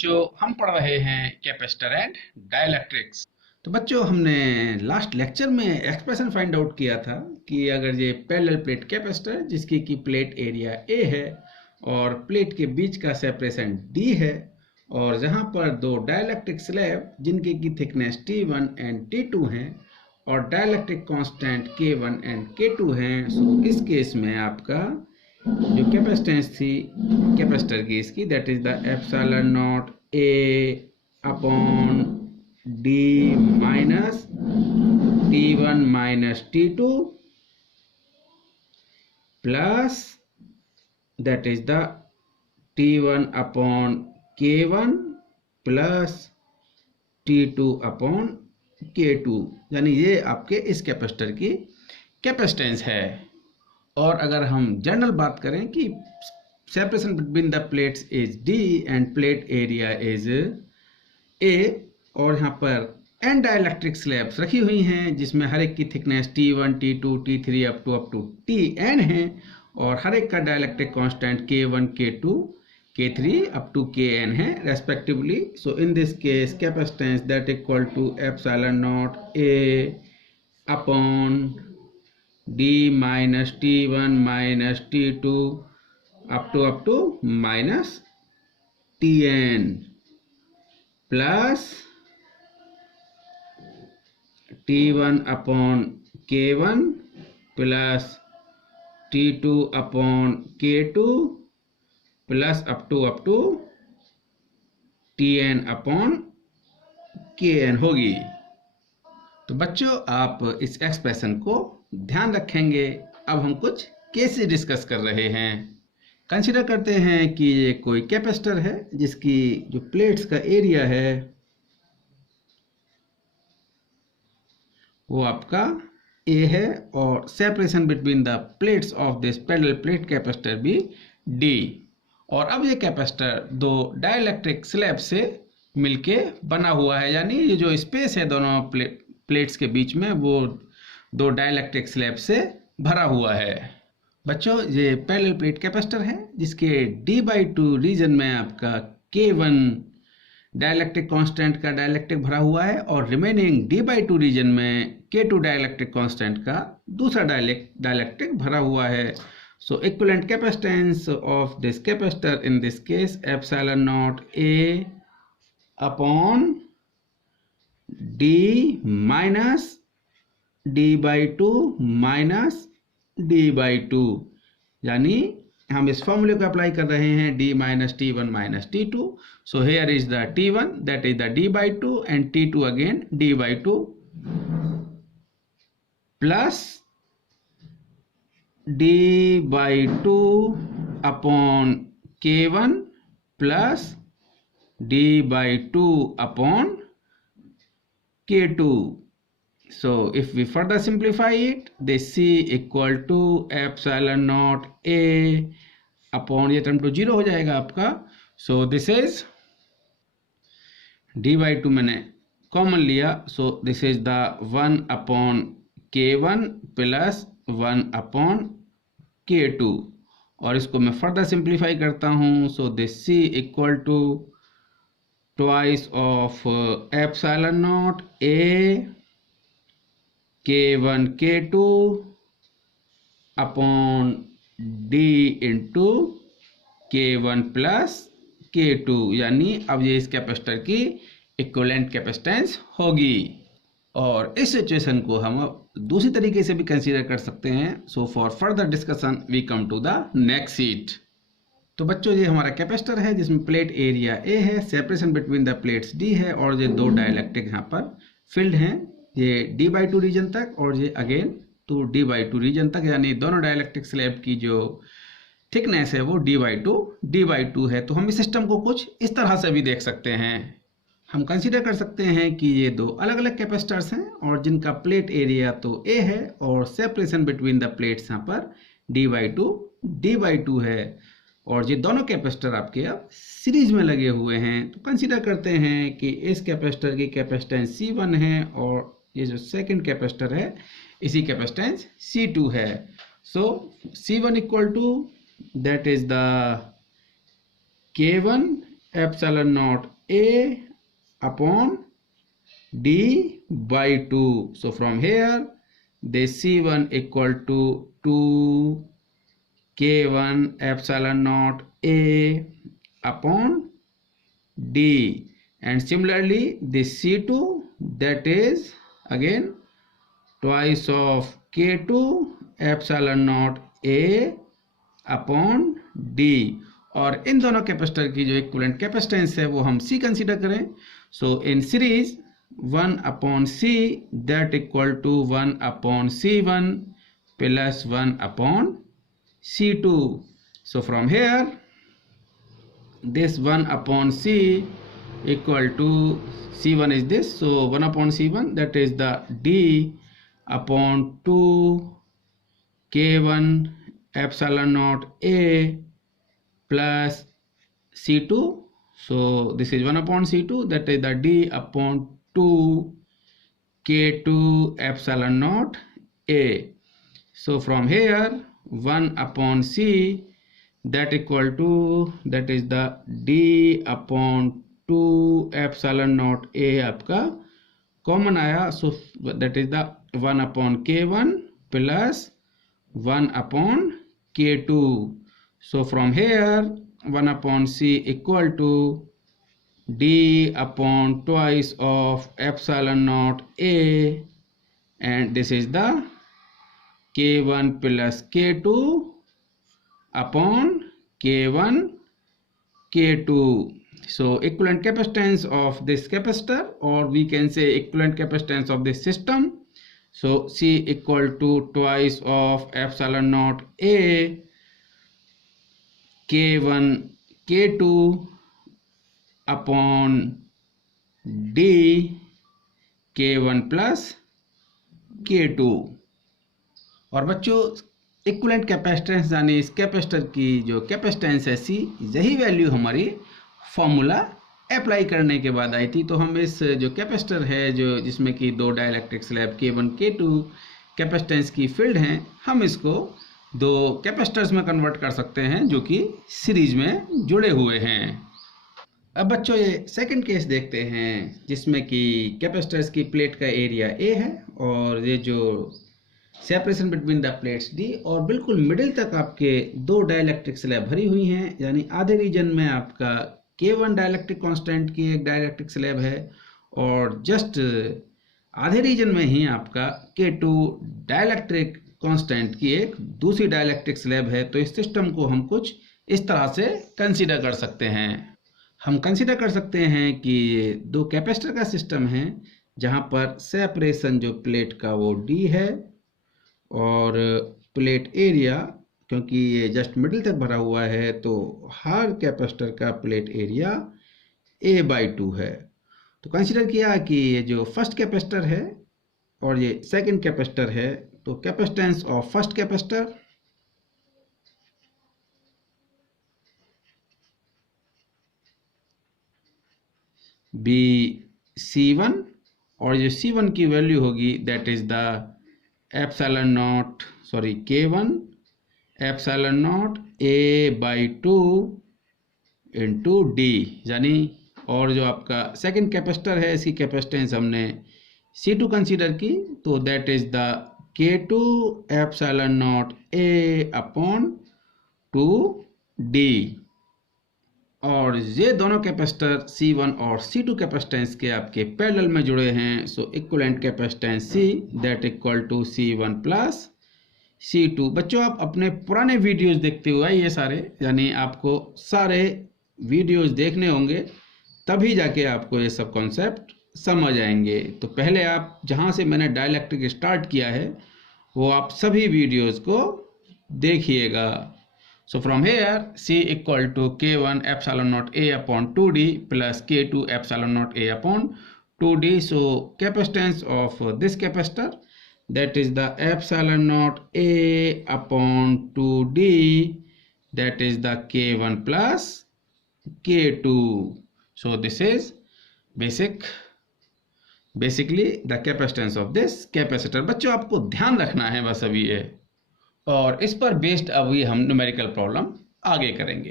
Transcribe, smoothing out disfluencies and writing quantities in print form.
बच्चों हम पढ़ रहे हैं कैपेसिटर एंड डाइलेक्ट्रिक्स। तो बच्चों हमने लास्ट लेक्चर में एक्सप्रेशन फाइंड आउट किया था कि अगर ये पैरेलल प्लेट कैपेसिटर जिसकी की प्लेट एरिया ए है और प्लेट के बीच का सेपरेशन डी है और जहां पर दो डाइलेक्ट्रिक स्लैब जिनकी की थिकनेस T1 एंड T2 हैं और dielectric constant K1 and K2 हैं, सो इस केस में आपका जो कैपेसिटेंस थी कैपेसिटर की इसकी that is the epsilon naught A upon D minus T1 minus T2 plus that is the T1 upon K1 plus T2 upon K2, यानी ये आपके इस कैपेसिटर की कैपेसिटेंस है। और अगर हम जनरल बात करें कि separation between the plates is D end plate area is a और यहाँ पर एन डाइलेक्ट्रिक स्लैब्स रखी हुई हैं जिसमें हर एक की thickness T1, T2, T3 up to Tn है और हर एक का dielectric constant K1, K2, K3 up to Kn है respectively. So in this case capacitance that equal to epsilon naught A upon d minus T1 minus T2 up to minus Tn plus T1 upon K1 plus T2 upon K2 plus up to Tn upon Kn होगी। तो बच्चों आप इस expression को ध्यान रखेंगे। अब हम कुछ केसेस डिस्कस कर रहे हैं। कंसीडर करते हैं कि ये कोई कैपेसिटर है जिसकी जो प्लेट्स का एरिया है वो आपका A है और separation between the plates of this parallel plate capacitor भी D। और अब ये कैपेसिटर दो डाइलेक्ट्रिक स्लैब से मिलके बना हुआ है, यानी ये जो स्पेस है दोनों प्लेट्स के बीच में वो दो डाइलेक्ट्रिक स्लैब से भरा हुआ है। बच्चों ये पैरेलल प्लेट कैपेसिटर है जिसके D/2 रीजन में आपका K1 डाइलेक्ट्रिक कांस्टेंट का डाइलेक्ट्रिक भरा हुआ है और रिमेनिंग D/2 रीजन में K2 डाइलेक्ट्रिक कांस्टेंट का दूसरा डाइलेक्ट्रिक भरा हुआ है। So equivalent capacitance of this capacitor in this case epsilon naught A upon D minus D/2 minus D/2, यानी हम इस फॉर्मूले को अप्लाई कर रहे हैं D minus T1 minus T2। So here is the T1 that is the D/2 and T2 again D/2 plus D/2 upon K1 plus D/2 upon K2। So if we further simplify it, this C equal to epsilon naught A upon ये term तो 0 हो जाएगा आपका। So this is D/2 मैंने common लिया, so this is the 1 upon K1 plus 1 upon K2 और इसको मैं फर्दर सिंप्लीफाई करता हूँ। so this C equal to twice of epsilon naught A K1 K2 upon D into K1 plus K2, यानी अब ये इस कैपेसिटर की इक्विवेलेंट कैपेसिटेंस होगी। और इस सिचुएशन को हम दूसरी तरीके से भी कंसीडर कर सकते हैं। So for further discussion we come to the next sheet. तो बच्चों ये हमारा कैपेसिटर है जिसमें प्लेट एरिया A है, separation between the plates D है और ये दो डाइलेक्ट्रिक यहाँ पर फिल्ड हैं, ये D/2 रीजन तक और ये अगेन टू D/2 रीजन तक, यानी दोनों डाइलेक्ट्रिक स्लैब की जो थिकनेस है वो D/2 है। तो हम इस सिस्टम को कुछ इस तरह से भी देख सकते हैं। हम कंसीडर कर सकते हैं कि ये दो अलग अलग कैपेसिटर्स हैं और जिनका प्लेट एरिया तो A है और सेपरेशन बिटवीन द प्लेट्स यहाँ पर D/2 है और ये दोनों कैपेसिटर आपके अब सीरीज में लगे हुए हैं। तो कंसीडर करते हैं कि इस कैपेसिटर की कैपेसिटेंस C1 है और ये जो सेकंड कैपेसिटर है इसी कैपेसिटेंस C2 है। So C1 equal to that is the K1 epsilon naught A upon D by 2. So from here this C1 equal to 2 K1 epsilon naught A upon D, and similarly this C2, that is again twice of K2 epsilon naught A upon D. और इन दोनों capacitor की जो equivalent capacitance है वो हम C consider करें। So in series 1 upon C that equal to 1 upon C1 plus 1 upon C2। So from here this 1 upon C equal to C1 is this, so 1 upon C1, that is the D upon 2 K1 epsilon naught A plus C2, so this is 1 upon C2, that is the D upon 2 K2 epsilon naught A. So from here 1 upon C that equal to, that is the D upon 2 epsilon naught A आपका common आया, so that is the 1 upon K1 plus 1 upon K2. So from here 1 upon C equal to D upon twice of epsilon naught A, and this is the K1 plus K2 upon K1 K2. So equivalent capacitance of this capacitor, or we can say equivalent capacitance of this system. So C equal to twice of epsilon naught A K1 K2 upon D K1 plus K2। और बच्चों equivalent capacitance यानी इस capacitor की जो capacitance है C, यही value हमारी formula apply करने के बाद आई थी। तो हम इस जो कैपेसिटर है जो जिसमें कि दो dielectric slab K1 K2 capacitance की फील्ड हैं, हम इसको दो कैपेसिटर्स में कन्वर्ट कर सकते हैं जो कि सीरीज में जुड़े हुए हैं। अब बच्चों ये सेकंड केस देखते हैं जिसमें कि कैपेसिटर्स की प्लेट का एरिया A है और ये जो separation between the plates D, और बिल्कुल मिडिल तक आपके दो डाइलेक्ट्रिक स्लैब भरी हुई हैं, यानी आधे रीजन में आपका K1 डाइलेक्ट्रिक कांस्टेंट की एक डाइलेक्ट्रिक स्लैब है और जस्ट आधे रीजन में ही आपका K2 डाइलेक्ट्रिक कांस्टेंट की एक दूसरी डाइलेक्ट्रिक स्लैब है। तो इस सिस्टम को हम कुछ इस तरह से कंसीडर कर सकते हैं। हम कंसीडर कर सकते हैं कि दो कैपेसिटर का सिस्टम है जहां पर सेपरेशन जो प्लेट का वो D है और प्लेट एरिया, क्योंकि ये जस्ट मिडिल तक भरा हुआ है तो हर कैपेसिटर का प्लेट एरिया A/2 है। तो कंसीडर किया कि ये जो फर्स्ट कैपेसिटर है और ये सेकंड कैपेसिटर है, तो capacitance of first capacitor be C1, और ये C1 की वैल्यू होगी that is the epsilon naught, sorry K1 epsilon naught A/2 into D, यानी और जो आपका सेकंड कैपेसिटर है इसकी कैपेसिटेंस हमने C2 कंसीडर की, तो that is the K2 epsilon naught A upon 2D। और ये दोनों कैपेसिटर C1 और C2 कैपेसिटेंस के आपके पैरेलल में जुड़े हैं। So equivalent capacitance C that equal to C1 plus C2। बच्चों आप अपने पुराने वीडियोस देखते हुए ये सारे, यानी आपको सारे वीडियोस देखने होंगे तभी जाके आपको ये सब कॉन्सेप्ट समझ आएंगे। तो पहले आप जहाँ से मैंने डाइलेक्ट्रिक स्टार्ट किया है वो आप सभी वीडियोस को देखिएगा। So from here C equal to K1 epsilon naught A upon 2D plus K2 epsilon naught A upon 2D. So capacitance of this capacitor, that is the epsilon naught A upon 2D, that is the K1 plus K2. So this is basically the capacitance of this capacitor। बच्चों आपको ध्यान रखना है बस अभी ये, और इस पर बेस्ड अभी हम न्यूमेरिकल प्रॉब्लम आगे करेंगे।